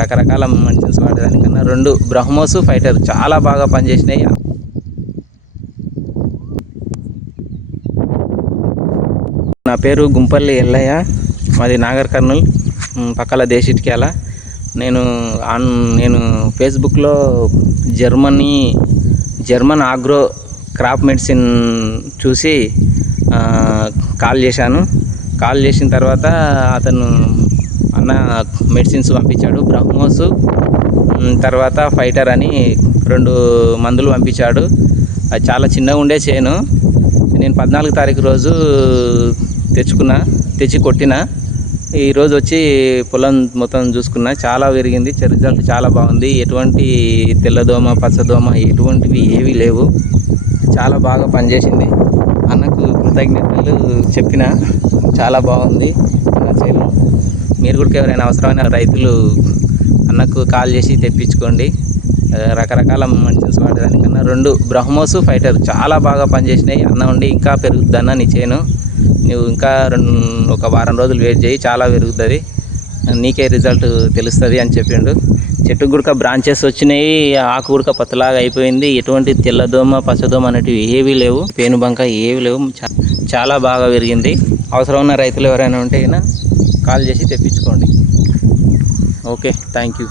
రకరకాల medicines వాడేదానికన్నా 2 BrahMos fighter చాలా బాగా పనిచేసినాయి. నా పేరు గుంపల్లి ఎల్లయ్య, మాది నాగర్ కర్నూల్ పక్కల దేశిట్క్యాల. నేను ఫేస్బుక్లో జర్మన్ ఆగ్రో క్రాప్ మెడిసిన్ చూసి కాల్ చేసిన తర్వాత అతను అన్న మెడిసిన్స్ పంపించాడు. బ్రహ్మోస్ తర్వాత ఫైటర్ అని 2 మందులు పంపించాడు. అది చాలా చిన్నగా ఉండే చేను. నేను 14 తారీఖు రోజు తెచ్చి కొట్టిన. ఈరోజు వచ్చి పొలం మొత్తం చూసుకున్నా, చాలా పెరిగింది. రిజల్ట్ చాలా బాగుంది. ఎటువంటి తెల్లదోమ పచ్చదోమ ఎటువంటివి ఏవీ లేవు. చాలా బాగా పనిచేసింది. అన్నకు కృతజ్ఞతలు చెప్పిన. చాలా బాగుంది నా చేను. మీరు కూడా ఎవరైనా అవసరమైన రైతులు అన్నకు కాల్ చేసి తెప్పించుకోండి. రకరకాల మెడిసిన్స్ వాడేదానికన్నా 2 బ్రహ్మోస్ ఫైటర్ చాలా బాగా పనిచేసినాయి. అన్న ఉండి ఇంకా పెరుగుద్దన్న నీ చేను, నువ్వు ఇంకా ఒక వారం రోజులు వెయిట్ చేయి, చాలా పెరుగుతుంది, నీకే రిజల్ట్ తెలుస్తుంది అని చెప్పిండు. చెట్టు గుడక బ్రాంచెస్ వచ్చినాయి, ఆకు గుడక పత్తలాగా అయిపోయింది. ఎటువంటి తెల్లదోమ పచ్చదోమ అనేటివి ఏవీ లేవు, పేనుబంక ఏవి లేవు. చాలా బాగా పెరిగింది. అవసరం ఉన్న రైతులు ఎవరైనా ఉంటే కాల్ చేసి తెప్పించుకోండి. Okay, thank you.